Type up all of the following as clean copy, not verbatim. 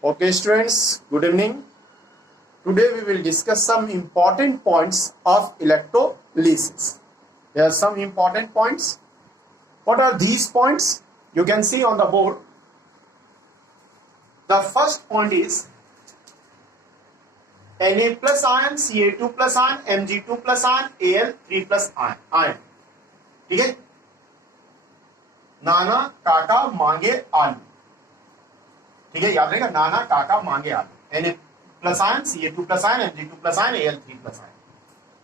Okay, students, good evening. Today we will discuss some important points of electrolysis. There are some important points. What are these points? You can see on the board. The first point is Na plus ion, Ca2 plus ion, Mg2 plus ion, Al3 plus ion. ठीक है, नाना काका मांगे आलू. ठीक है, याद रहेगा, नाना काका मांगे आलू. Na plus ion, Ca2 plus ion, Mg2 plus ion, Al3 plus ion.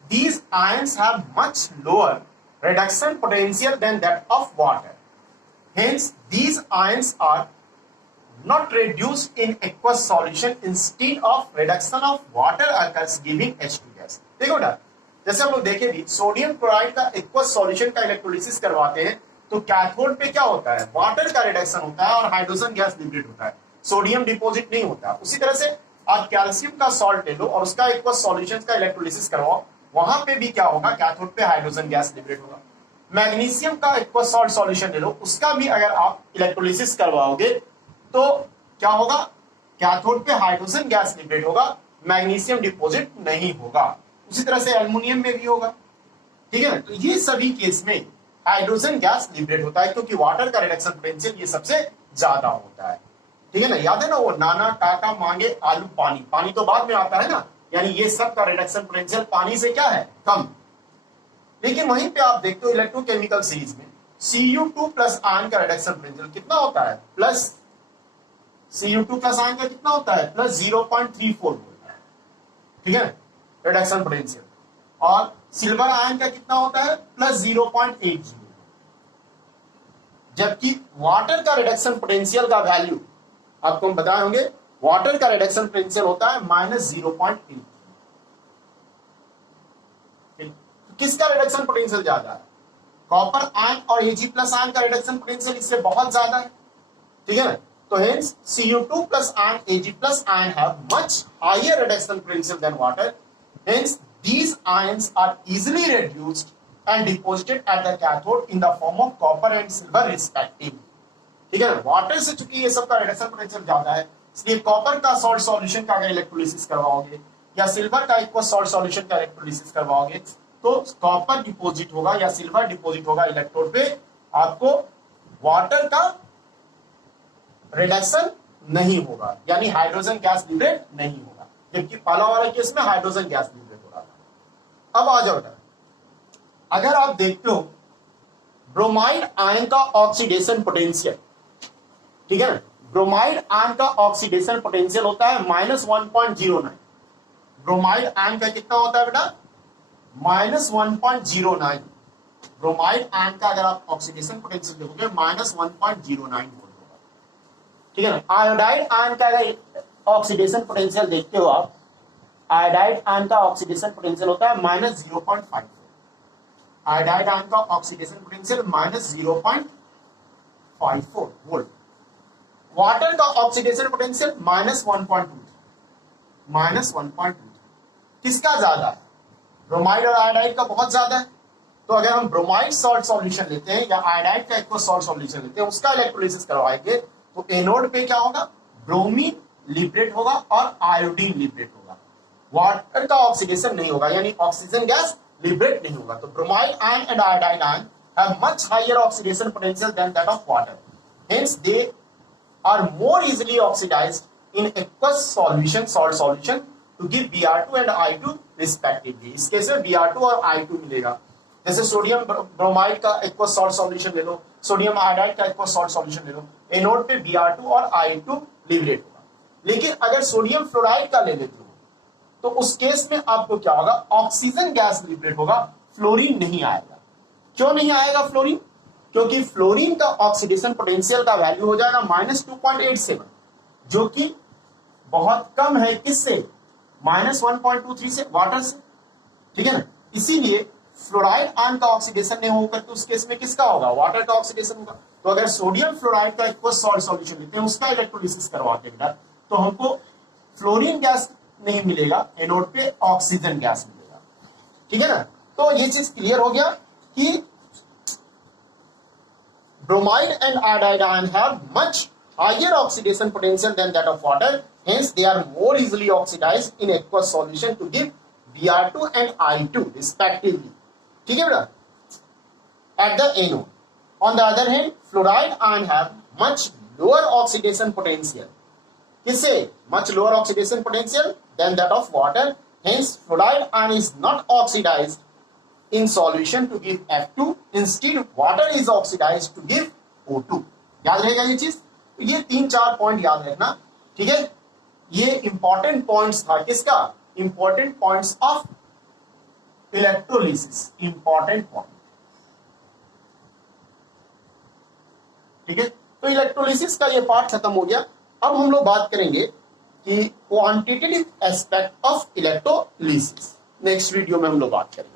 These ions have much lower reduction potential than that of water. Hence, these ions are not reduced in aqueous solution. Instead of reduction of water occurs giving H2 gas. देखो बेटा, जैसे हम लोग देखे भी sodium chloride का aqueous solution का electrolysis करवाते हैं तो कैथोड पे क्या होता है, वाटर का रिडक्शन होता है और हाइड्रोजन गैस लिबरेट होता है, सोडियम डिपॉजिट नहीं होता. उसी तरह से आप कैल्शियम का सॉल्ट ले लो और उसका एक्वस सॉल्यूशन का इलेक्ट्रोलिसिस करवाओ, वहां पे भी क्या होगा, कैथोड पे हाइड्रोजन गैस लिबरेट होगा. मैग्नीशियम का एक्वस सॉल्ट सॉल्यूशन ले लो, उसका भी अगर आप इलेक्ट्रोलिसिस करवाओगे तो क्या होगा, कैथोड पे हाइड्रोजन गैस लिबरेट होगा, मैग्नीशियम डिपॉजिट नहीं होगा. उसी तरह से एल्युमिनियम में भी होगा. ठीक है ना, तो ये सभी केस में हाइड्रोजन गैस लिबरेट होता है क्योंकि वाटर का रिडक्शन पोटेंशियल ये सबसे ज्यादा होता है. ठीक है ना, याद है ना वो नाना काका मांगे आलू पानी, पानी तो बाद में आता है ना, यानी ये सब का रिडक्शन पोटेंशियल पानी से क्या है, कम. लेकिन वहीं पे आप देखते हो इलेक्ट्रोकेमिकल सीरीज में Cu2 प्लस आयन का रिडक्शन पोटेंशियल कितना होता है, प्लस Cu2 प्लस आयन का कितना होता है, प्लस 0.34 होता है. ठीक है, रिडक्शन पोटेंशियल. और सिल्वर आयन का कितना होता है, प्लस 0.80. जबकि वाटर का रिडक्शन पोटेंशियल का वैल्यू आपको हम बताए होंगे, वाटर का रिडक्शन पोटेंशियल होता है माइनस 0.8. किसका रिडक्शन पोटेंशियल ज्यादा है, कॉपर आयन और Ag प्लस आयन का रिडक्शन पोटेंशियल इससे बहुत ज्यादा है. ठीक है ना, तो hence Cu2 plus ion, Ag plus ion have much higher reduction potential than water. Hence, these ions are easily reduced and deposited at the cathode in the form of copper and silver respectively. ठीक है ना, water से चूंकि ये सब का reduction potential ज्यादा है, इसलिए कॉपर का सॉल्ट सॉल्यूशन का अगर इलेक्ट्रोलिसिस करवाओगे या सिल्वर का इक्वस सॉल्ट सॉल्यूशन का इलेक्ट्रोलिसिस करवाओगे तो कॉपर डिपोजिट होगा या सिल्वर डिपोजिट होगा इलेक्ट्रोड पे, आपको वाटर का रिडक्शन नहीं होगा, यानी हाइड्रोजन गैस लिबरेट नहीं होगा. जबकि पहला वाला केस में हाइड्रोजन गैस लिबरेट हो रहा था. अब आ जाओ, अगर आप देखते हो ब्रोमाइड आयन का ऑक्सीडेशन पोटेंशियल, ठीक है ना, ब्रोमाइड आयन का ऑक्सीडेशन पोटेंशियल होता है माइनस 1.09. ब्रोमाइड आयन का कितना होता है बेटा, माइनस 1.09. ब्रोमाइड आयन का अगर आप ऑक्सीडेशन पोटेंशियल देखोगे माइनस 1.09. ठीक है ना, आयोडाइड आयन का अगर ऑक्सीडेशन पोटेंशियल देखते हो आप, आयोडाइड आयन का ऑक्सीडेशन पोटेंशियल होता है माइनस 0.54. आयोडाइड आयन का oxidation potential minus 0.54 volt. Water का ऑक्सीडेशन पोटेंशियल माइनस 1.2. माइनस 1.2 किसका ज्यादा है, ब्रोमाइड और आयोडाइड का बहुत ज्यादा है. तो अगर हम ब्रोमाइड सॉल्ट सॉल्यूशन लेते हैं या आयोडाइड का एक्वस सॉल्ट सॉल्यूशन लेते हैं, उसका इलेक्ट्रोलिसिस करवाएंगे तो एनोड पे क्या होगा, ब्रोमीन लिबरेट होगा और आयोडीन लिबरेट होगा. वाटर का ऑक्सीडेशन नहीं होगा, यानी ऑक्सीजन गैस लिबरेट नहीं होगा. तो bromide ion and iodide ion have much higher oxidation potential than that of water. Hence they are more easily oxidised in aqueous solution, salt solution, to give Br2 and I2 respectively. इस case में Br2 और I2 मिलेगा. जैसे sodium bromide का aqueous salt solution ले लो, sodium iodide का aqueous salt solution ले लो, एनोड पे Br2 और I2 लिबरेट होगा. लेकिन अगर सोडियम फ्लोराइड का ले लेते हो तो उस केस में आपको क्या होगा, ऑक्सीजन गैस लिबरेट होगा, फ्लोरीन नहीं आएगा. क्यों नहीं आएगा फ्लोरीन, क्योंकि फ्लोरीन का ऑक्सीडेशन पोटेंशियल का वैल्यू हो जाएगा माइनस 2.87, जो कि बहुत कम है किससे, माइनस 1.23 से, वाटर से. ठीक है ना, इसीलिए फ्लोराइड आयन का ऑक्सीडेशन नहीं होकर तो उस केस में किसका होगा, वाटर का ऑक्सीडेशन होगा. तो अगर सोडियम फ्लोराइड का एक्वस सॉल्ट सॉल्यूशन लेते हैं, उसका इलेक्ट्रोलिसिस करवाते हैं तो हमको फ्लोरीन गैस नहीं मिलेगा, एनोड पे ऑक्सीजन गैस मिलेगा. ठीक है ना, तो ये चीज क्लियर हो गया कि bromide and iodide ion have much higher oxidation potential than that of water, hence they are more easily oxidized in aqueous solution to give Br2 and I2 respectively. ठीक है बेटा, at the anode. On the other hand, fluoride ion have much lower oxidation potential. किससे? much lower oxidation potential than that of water, hence fluoride ion is not oxidized in solution to give F2, instead water is oxidized to give O2. याद रहेगा ये चीज? ये 3-4 point याद रखना, ठीक है? ये इंपॉर्टेंट पॉइंट्स था किसका? Important points of electrolysis, important point, ठीक है? तो इलेक्ट्रोलिसिस का ये पार्ट खत्म हो गया। अब हम लोग बात करेंगे कि quantitative aspect of electrolysis. Next video में हम लोग बात करेंगे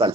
कल।